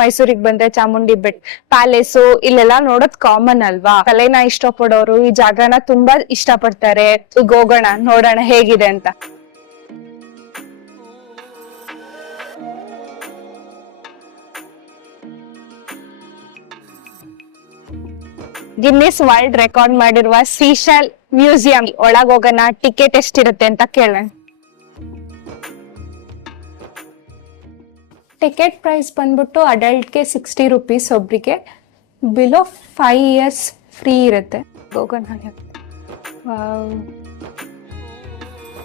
ಮೈಸೂರಿಗೆ ಬಂದ್ರೆ ಚಾಮುಂಡಿ ಬೆಟ್ಟ ಪ್ಯಾಲೇಸು ಇಲ್ಲೆಲ್ಲ ನೋಡೋದ್ ಕಾಮನ್ ಅಲ್ವಾ. ಕಲೆನ ಇಷ್ಟಪಡೋರು ಈ ಜಾಗನ ತುಂಬಾ ಇಷ್ಟ ಪಡ್ತಾರೆ. ಈಗ ಹೋಗೋಣ ನೋಡೋಣ ಹೇಗಿದೆ ಅಂತ. ಗಿನ್ನಿಸ್ ವರ್ಲ್ಡ್ ರೆಕಾರ್ಡ್ ಮಾಡಿರುವ ಸೀಶೆಲ್ ಮ್ಯೂಸಿಯಂ ಒಳಗ್ ಹೋಗೋಣ. ಟಿಕೆಟ್ ಎಷ್ಟಿರುತ್ತೆ ಅಂತ ಕೇಳೋಣ. ಟಿಕೆಟ್ ಪ್ರೈಸ್ ಬಂದ್ಬಿಟ್ಟು ಅಡಲ್ಟ್ಗೆ 60 ರೂಪೀಸ್, ಒಬ್ರಿಗೆ ಬಿಲೋ 5 ಇಯರ್ಸ್ ಫ್ರೀ ಇರುತ್ತೆ. ಹೋಗೋಣ.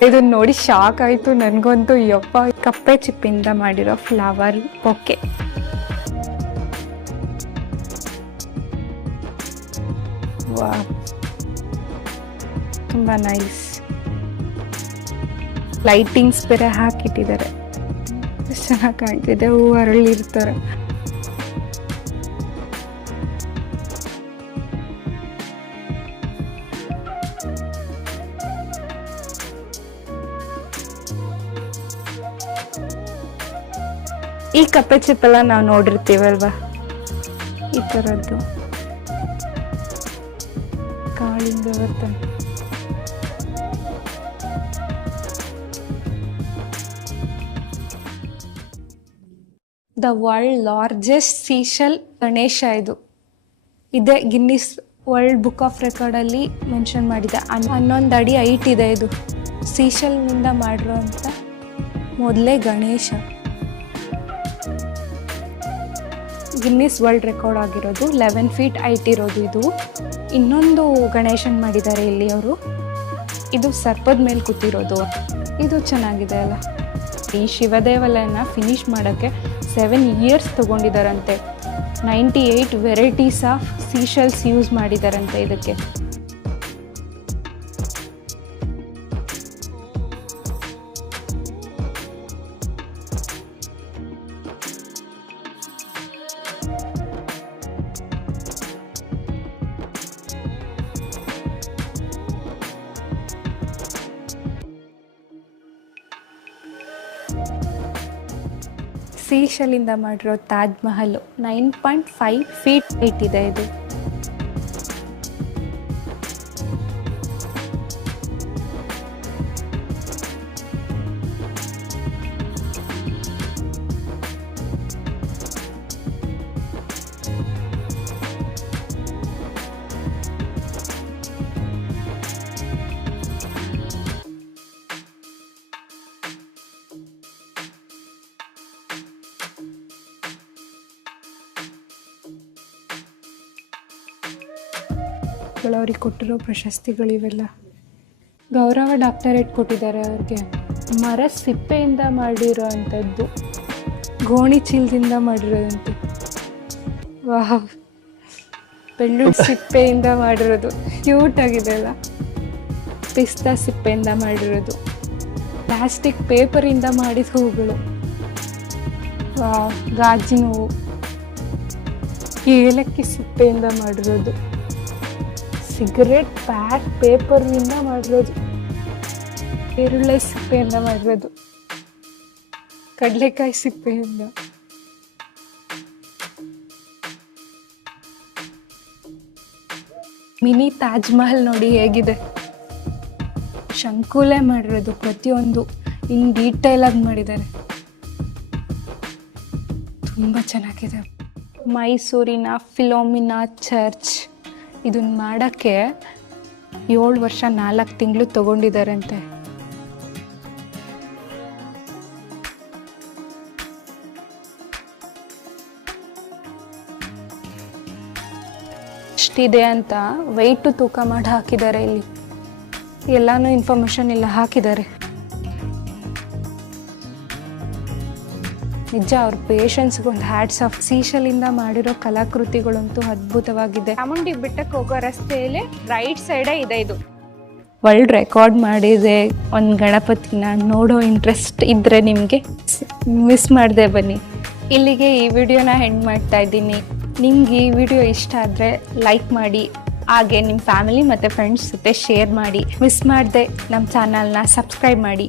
ಇದನ್ನ ನೋಡಿ ಶಾಕ್ ಆಯ್ತು ನನ್ಗಂತೂ. ಯಪ್ಪ, ಕಪ್ಪೆ ಚಿಪ್ಪಿಂದ ಮಾಡಿರೋ ಫ್ಲವರ್ ಬೊಕ್ಕೆ. ತುಂಬಾ ನೈಸ್. ಲೈಟಿಂಗ್ಸ್ ಬೇರೆ ಹಾಕಿಟ್ಟಿದ್ದಾರೆ, ಚೆನ್ನಾಗಿ ಕಾಣ್ತಿದೆ. ಹೂ ಅರಳಿರ್ತಾರೆ. ಈ ಕಪ್ಪೆ ಚಿಪ್ಪೆಲ್ಲ ನಾವು ನೋಡಿರ್ತೀವಲ್ವಾ, ಈ ತರದ್ದು ಕಾಳಿಂಗ ಬರ್ತದೆ. The world largest seashell Ganesha ಇದೆ Guinness world book of record ಅಲ್ಲಿ ಮೆನ್ಷನ್ ಮಾಡಿದೆ. 11 ಅಡಿ ಹೈಟ್ ಇದೆ. ಇದು ಸೀಶೆಲ್ ನಿಂದ ಮಾಡಿರುವಂತ ಮೊದಲೇ ಗಣೇಶ. ಗಿನ್ನಿಸ್ ವರ್ಲ್ಡ್ ರೆಕಾರ್ಡ್ ಆಗಿರೋದು 11 ಫೀಟ್ ಹೈಟ್ ಇರೋದು. ಇದು ಇನ್ನೊಂದು ಗಣೇಶನ್ ಮಾಡಿದ್ದಾರೆ ಇಲ್ಲಿ ಅವರು. ಇದು ಸರ್ಪದ ಮೇಲೆ ಕೂತಿರೋದು. ಇದು ಚೆನ್ನಾಗಿದೆ ಅಲ್ಲ. ಈ ಶಿವದೇವಾಲಯನ ಫಿನಿಶ್ ಮಾಡೋಕ್ಕೆ 7 ಇಯರ್ಸ್ ತಗೊಂಡಿದ್ದಾರಂತೆ. 98 ವೆರೈಟೀಸ್ ಆಫ್ ಸೀಶೆಲ್ಸ್ ಯೂಸ್ ಮಾಡಿದಾರಂತೆ ಇದಕ್ಕೆ. ಸೀಶೆಲ್ಲಿಂದ ಮಾಡಿರೋ ತಾಜ್ ಮಹಲ್ 9.5 ಫೀಟ್ ಹೈಟ್ ಇದೆ ಇದು. ಅವ್ರಿಗೆ ಕೊಟ್ಟಿರೋ ಪ್ರಶಸ್ತಿಗಳಿವೆಲ್ಲ. ಗೌರವ ಡಾಕ್ಟರೇಟ್ ಕೊಟ್ಟಿದ್ದಾರೆ ಅವ್ರಿಗೆ. ಮರ ಸಿಪ್ಪೆಯಿಂದ ಮಾಡಿರೋ ಅಂಥದ್ದು, ಗೋಣಿ ಚೀಲದಿಂದ ಮಾಡಿರೋದಂತೆ. ವಾಹ್, ಬೆಳ್ಳುಳ್ಳಿ ಸಿಪ್ಪೆಯಿಂದ ಮಾಡಿರೋದು ಕ್ಯೂಟ್ ಆಗಿದೆ ಅಲ್ಲ. ಪಿಸ್ತಾ ಸಿಪ್ಪೆಯಿಂದ ಮಾಡಿರೋದು. ಪ್ಲಾಸ್ಟಿಕ್ ಪೇಪರಿಂದ ಮಾಡಿದ ಹೂಗಳು. ವಾಹ್, ಗಾಜಿನ ಹೂವು. ಏಲಕ್ಕಿ ಸಿಪ್ಪೆಯಿಂದ ಮಾಡಿರೋದು. ಸಿಗರೇಟ್ ಪ್ಯಾಕ್ ಪೇಪರ್ನಿಂದ ಮಾಡಿರೋದು. ಈರುಳ್ಳಿ ಸಿಪ್ಪೆಯಿಂದ ಮಾಡಿರೋದು. ಕಡಲೆಕಾಯಿ ಸಿಪ್ಪೆಯಿಂದ. ಮಿನಿ ತಾಜ್ ಮಹಲ್ ನೋಡಿ ಹೇಗಿದೆ. ಶಂಕುಲೇ ಮಾಡಿರೋದು ಪ್ರತಿಯೊಂದು ಇನ್ ಡೀಟೇಲ್ ಆಗಿ ಮಾಡಿದ್ದಾರೆ. ತುಂಬ ಚೆನ್ನಾಗಿದೆ. ಮೈಸೂರಿನ ಫಿಲೋಮಿನಾ ಚರ್ಚ್ ಇದನ್ನ ಮಾಡೋಕ್ಕೆ 7 ವರ್ಷ 4 ತಿಂಗಳು ತಗೊಂಡಿದ್ದಾರಂತೆ. ಎಷ್ಟಿದೆ ಅಂತ ವೆಯ್ಟು ತೂಕ ಮಾಡಿ ಹಾಕಿದ್ದಾರೆ ಇಲ್ಲಿ. ಎಲ್ಲಾನು ಇನ್ಫಾರ್ಮೇಶನ್ ಇಲ್ಲ ಹಾಕಿದ್ದಾರೆ. ನಿಜ ಅವ್ರ ಪೇಷನ್ಸ್ಗೆ ಒಂದು ಹ್ಯಾಟ್ಸ್ ಆಫ್. ಸೀಶೆಲ್ಲಿಂದ ಮಾಡಿರೋ ಕಲಾಕೃತಿಗಳಂತೂ ಅದ್ಭುತವಾಗಿದೆ. ಚಾಮುಂಡಿ ಬೆಟ್ಟಕ್ಕೆ ಹೋಗೋ ರಸ್ತೆಯಲ್ಲಿ ರೈಟ್ ಸೈಡೇ ಇದೆ ಇದು. ವರ್ಲ್ಡ್ ರೆಕಾರ್ಡ್ ಮಾಡಿದೆ ಒಂದು ಗಣಪತಿನ. ನೋಡೋ ಇಂಟ್ರೆಸ್ಟ್ ಇದ್ದರೆ ನಿಮಗೆ ಮಿಸ್ ಮಾಡದೆ ಬನ್ನಿ. ಇಲ್ಲಿಗೆ ಈ ವಿಡಿಯೋನ ಎಂಡ್ ಮಾಡ್ತಾ ಇದ್ದೀನಿ. ನಿಮ್ಗೆ ಈ ವಿಡಿಯೋ ಇಷ್ಟ ಆದರೆ ಲೈಕ್ ಮಾಡಿ, ಹಾಗೆ ನಿಮ್ಮ ಫ್ಯಾಮಿಲಿ ಮತ್ತು ಫ್ರೆಂಡ್ಸ್ ಜೊತೆ ಶೇರ್ ಮಾಡಿ. ಮಿಸ್ ಮಾಡದೆ ನಮ್ಮ ಚಾನಲ್ನ ಸಬ್ಸ್ಕ್ರೈಬ್ ಮಾಡಿ.